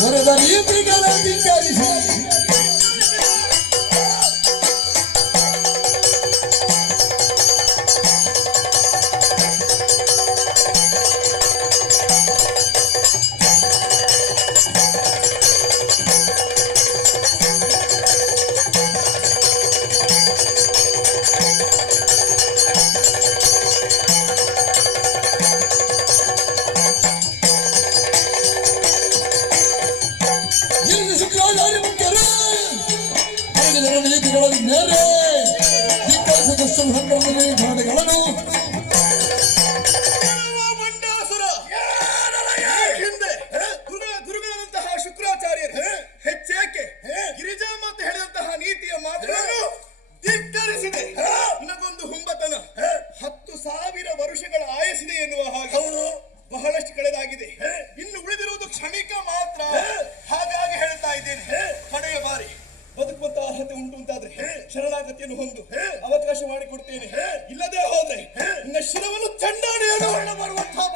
ಹೊರದ ನೀತಿಗಳ ಧಿಕ್ಕರಿಸಿ ಗುರುಗಳಂತಹ ಶುಕ್ರಾಚಾರ್ಯರು ಹೆಚ್ಚೇಕೆ ಗಿರಿಜಾ ಮಾತು ಹೇಳಿದಂತಹ ನೀತಿಯ ಮಾತುಗಳನ್ನು ಧಿಕ್ಕರಿಸಿದೆ. ನಿನಗೊಂದು ಹುಂಬತನ 10,000 ವರುಷಗಳ ಆಯಸ್ಸಿದೆ ಎನ್ನುವ ಹಾಗೆ ಬಹಳಷ್ಟು ಕಳೆದಾಗಿದೆ. ಇನ್ನು ಉಳಿದಿರುವುದು ಕ್ಷಣಿಕ ಮಾತ್ರ. ಹಾಗಾಗಿ ಹೇಳ್ತಾ ಇದ್ದೇನೆ, ಕಡೆಯ ಬಾರಿ ಬದುಕುವಂತ ಅರ್ಹತೆ ಉಂಟು ಅಂತಾದ್ರೆ ಶರಣಾಗತಿಯನ್ನು ಹೊಂದು ಅವಕಾಶ ಮಾಡಿಕೊಡ್ತೇನೆ. ಇಲ್ಲದೆ ಹೋದ್ರೆ ನಿನ್ನ ಶಿರವನ್ನು ಚಂಡಾಡಿಯನ್ನು ಬರುವಂತಹ